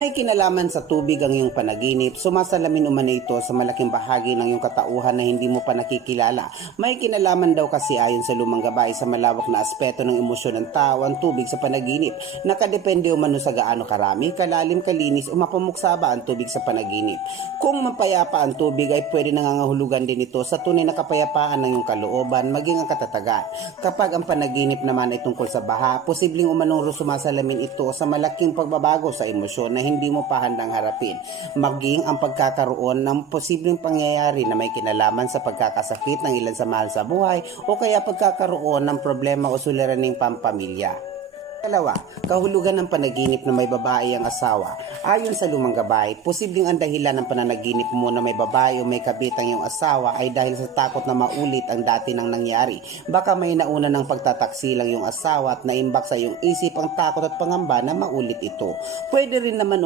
May kinalaman sa tubig ang iyong panaginip, sumasalamin umano ito sa malaking bahagi ng iyong katauhan na hindi mo pa nakikilala. May kinalaman daw kasi ayon sa lumang gabay sa malawak na aspeto ng emosyon ng tao ang tubig sa panaginip. Nakadepende umano sa gaano karami, kalalim, kalinis o mapamuksa ba ang tubig sa panaginip. Kung mapayapa ang tubig ay pwede nangangahulugan din ito sa tunay na kapayapaan ng iyong kalooban maging ang katatagan. Kapag ang panaginip naman ay tungkol sa baha, posibleng umanong sumasalamin ito sa malaking pagbabago sa emosyon na hindi mo pa handang harapin, maging ang pagkakaroon ng posibleng pangyayari na may kinalaman sa pagkakasakit ng ilan sa mahal sa buhay o kaya pagkakaroon ng problema o suliraning pampamilya. Dalawa, kahulugan ng panaginip na may babae ang asawa. Ayon sa lumang gabay, posibleng ang dahilan ng pananaginip mo na may babae o may kabit ang iyong asawa ay dahil sa takot na maulit ang dati nang nangyari. Baka may nauna ng pagtataksi lang iyong asawa at naimbak sa iyong isip ang takot at pangamba na maulit ito. Pwede rin naman